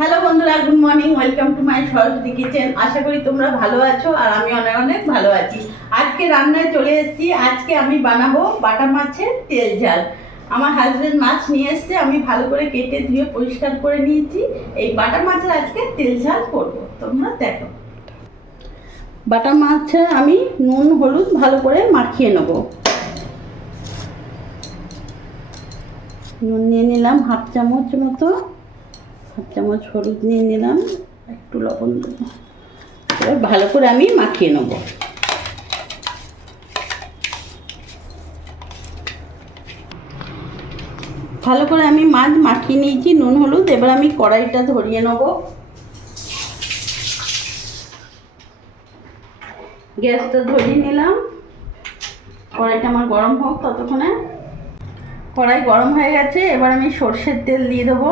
Hello বন্ধুরা, good morning. Welcome to my Saraswati kitchen. আশা করি তোমরা ভালো আছো আর আমি অনেক অনেক ভালো আছি। আজকে রান্নায় চলে এসেছি। আজকে আমি বানাবো বাটা মাছের তেল ঝাল। আমার হাজবেন্ড মাছ নিয়ে এসছে, আমি ভালো করে কেটে ধুয়ে পরিষ্কার করে নিয়েছি। এই বাটা মাছের আজকে তেল ঝাল করবো, তোমরা দেখো। বাটা মাছে আমি নুন হলুদ ভালো করে মাখিয়ে নেবো। নুন নিয়ে নিলাম হাফ চামচ মতো, হাফ চামচ হলুদ নিয়ে নিলাম, একটু লবণ দেবো। এবার ভালো করে আমি মাখিয়ে নেব। ভালো করে আমি মাছ মাখিয়ে নিয়েছি নুন হলুদ। এবার আমি কড়াইটা ধরিয়ে নেব। গ্যাসটা ধরিয়ে নিলাম। কড়াইটা আমার গরম হোক ততক্ষণে। কড়াই গরম হয়ে গেছে, এবার আমি সর্ষের তেল দিয়ে দেবো।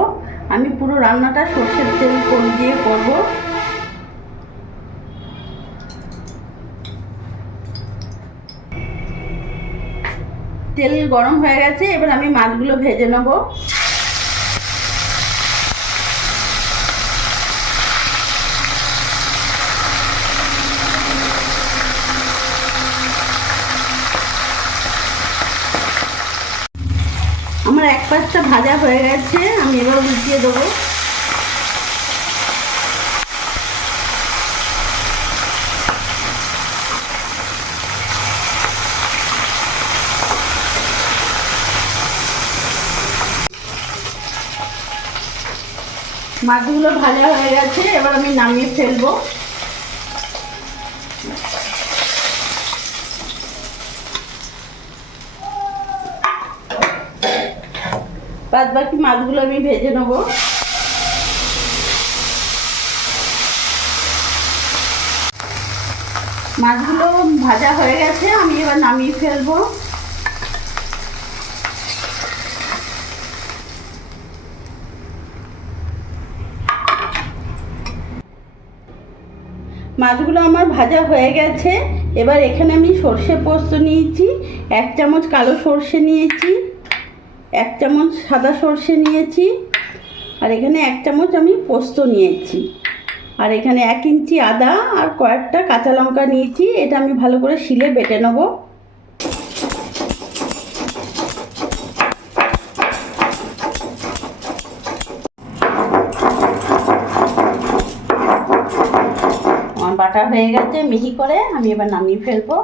আমি পুরো রান্নাটা সর্ষের তেল দিয়ে করব। তেল গরম হয়ে গেছে, এবার আমি মাছগুলো ভেজে নেব। আমার এক পাশটা ভাজা হয়ে গেছে, আমি এবার উল্টিয়ে দেবো। মাছগুলো ভাজা হয়ে গেছে, এবার আমি নামিয়ে ফেলবো। বাদ বাকি মাছগুলো আমি ভেজে নেব। মাছগুলো ভাজা হয়ে গেছে, আমি এবার নামিয়ে ফেলবো। মাছগুলো আমার ভাজা হয়ে গেছে, এবার এখানে আমি সর্ষে পোস্ত নিয়েছি, 1 চামচ কালো সর্ষে নিয়েছি, 1 চামচ সাদা সর্ষে নিয়েছি, আর এখানে 1 চামচ আমি পোস্ত নিয়েছি, আর এখানে 1 ইঞ্চি আদা আর কয়েকটা কাঁচা লঙ্কা নিয়েছি। এটা আমি ভালো করে শিলে বেটে নেব। আমার বাটা হয়ে গেছে মিহি করে, আমি এবার নামিয়ে ফেলবো।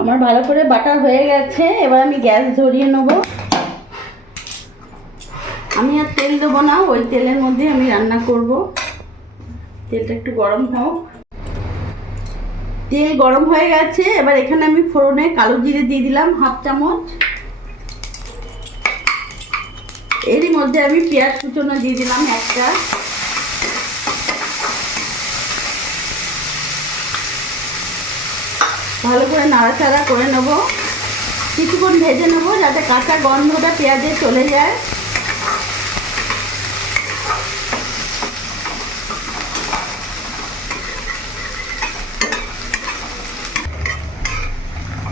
আমার ভালো করে বাটা হয়ে গেছে, এবার আমি গ্যাস ধরিয়ে নেব। আমি আর তেল দেবো না, ওই তেলের মধ্যে আমি রান্না করব। তেলটা একটু গরম হোক। তেল গরম হয়ে গেছে, এবার এখানে আমি ফোড়নে কালো জিরে দিয়ে দিলাম 1/2 চামচ। এরই মধ্যে আমি পেঁয়াজ কুচনো দিয়ে দিলাম একটা। ভালো করে নাড়াচাড়া করে নেব, কিছুক্ষণ ভেজে নেব যাতে কাঁচা গন্ধটা পেঁয়াজে চলে যায়।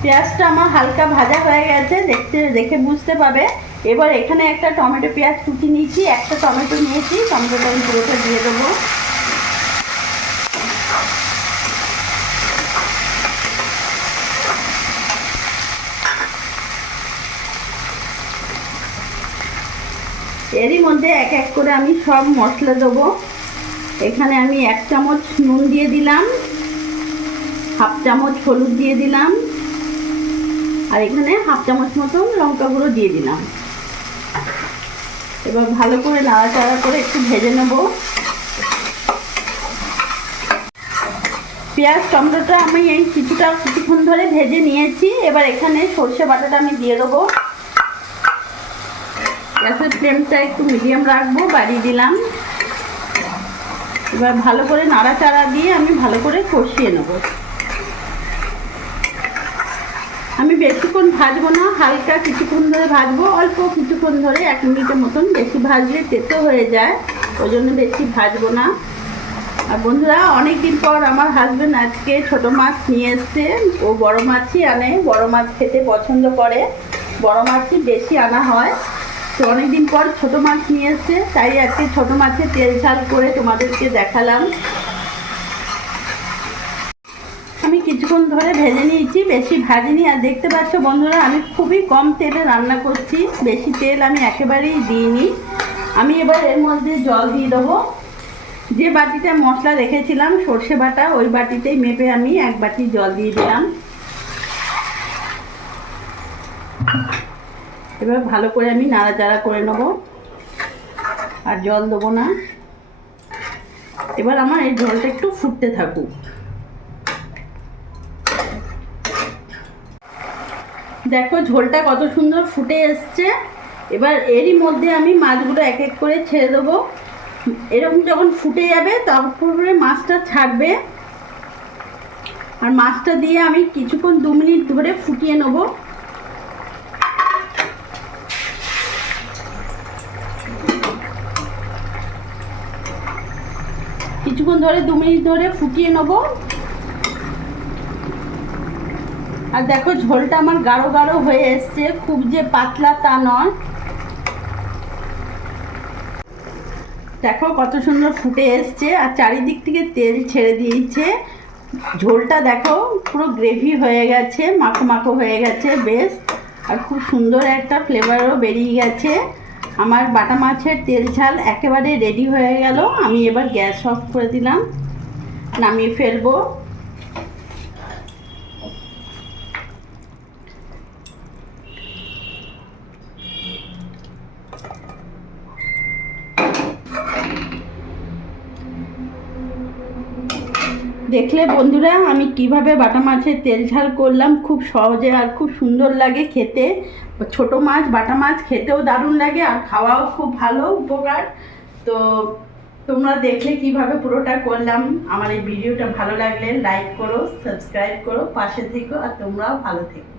পেঁয়াজটা আমার হালকা ভাজা হয়ে গেছে, দেখে বুঝতে পাবে। এবার এখানে একটা টমেটো পেঁয়াজ কুচি নিয়েছি, একটা টমেটো নিয়েছি, টমেটোটা আমি পুরোটা দিয়ে দেবো। এরই মধ্যে এক এক করে আমি সব মশলা দেবো। এখানে আমি 1 চামচ নুন দিয়ে দিলাম, 1/2 চামচ হলুদ দিয়ে দিলাম, আর এখানে 1/2 চামচ মতন লঙ্কা গুঁড়ো দিয়ে দিলাম। এবার ভালো করে নাড়াচাড়া করে একটু ভেজে নেব। পেঁয়াজ টমেটোটা আমি এই কিছুক্ষণ ধরে ভেজে নিয়েছি। এবার এখানে সর্ষে বাটাটা আমি দিয়ে দেবো। গ্যাসের ফ্লেমটা একটু মিডিয়াম রাখবো, বাড়িয়ে দিলাম। এবার ভালো করে নাড়াচাড়া দিয়ে আমি ভালো করে কষিয়ে নেব। আমি বেশিক্ষণ ভাজবো না, হালকা কিছুক্ষণ ধরে ভাজবো, অল্প কিছুক্ষণ ধরে 1 মিনিটের মতন। বেশি ভাজলে তেতো হয়ে যায়, ওই জন্য বেশি ভাজবো না। আর বন্ধুরা, অনেক দিন পর আমার হাজবেন্ড আজকে ছোট মাছ নিয়ে এসছে। ও বড় মাছই আনে, বড় মাছ খেতে পছন্দ করে, বড় মাছই বেশি আনা হয়। তো অনেক দিন পর ছোট মাছ নিয়ে এসছে, তাই আজকে ছোট মাছের তেল ঝাল করে তোমাদেরকে দেখালাম। আমি কিছুক্ষণ ধরে ভেজে নিয়েছি, বেশি ভাজিনি। আর দেখতে পাচ্ছ বন্ধুরা, আমি খুবই কম তেলে রান্না করছি, বেশি তেল আমি একেবারেই দিইনি। আমি এবার এর মধ্যে জল দিয়ে দেবো। যে বাটিতে মশলা রেখেছিলাম সর্ষে বাটা, ওই বাটিতেই মেপে আমি 1 বাটি জল দিয়ে দিলাম। এবার ভালো করে আমি নাড়াচাড়া করে নেব, আর জল দেবো না। এবার আমার এই ঝোলটা একটু ফুটতে থাকুক। দেখো ঝোলটা কত সুন্দর ফুটে এসছে। এবার এরই মধ্যে আমি মাছগুলো এক এক করে ছেড়ে দেবো। এরকম যখন ফুটে যাবে তারপরে মাছটা ছাড়বে, আর মাছটা দিয়ে আমি কিছুক্ষণ 2 মিনিট ধরে ফুটিয়ে নেব। কিছুক্ষণ ধরে 2 মিনিট ধরে ফুটিয়ে নেব। আর দেখো ঝোলটা আমার গাঢ় গাঢ় হয়ে এসছে, খুব যে পাতলা তা নয়। দেখো কত সুন্দর ফুটে এসছে, আর চারিদিক থেকে তেল ছেড়ে দিয়েছে। ঝোলটা দেখো পুরো গ্রেভি হয়ে গেছে, মাখো মাখো হয়ে গেছে বেশ, আর খুব সুন্দর একটা ফ্লেভারও বেরিয়ে গেছে। আমার বাটা মাছের তেল ঝাল একেবারে রেডি হয়ে গেল। আমি এবার গ্যাস অফ করে দিলাম, নামিয়ে ফেলবো। দেখলে বন্ধুরা আমি কিভাবে বাটা মাছের তেল ঝাল করলাম, খুব সহজে আর খুব সুন্দর লাগে খেতে। ছোট মাছ, বাটা মাছ খেতেও দারুণ লাগে, আর খাওয়াও খুব ভালো, উপকার। তো তোমরা দেখলে কিভাবে পুরোটা করলাম। আমার এই ভিডিওটা ভালো লাগলে লাইক করো, সাবস্ক্রাইব করো, পাশে থেকো, আর তোমরাও ভালো থেকো।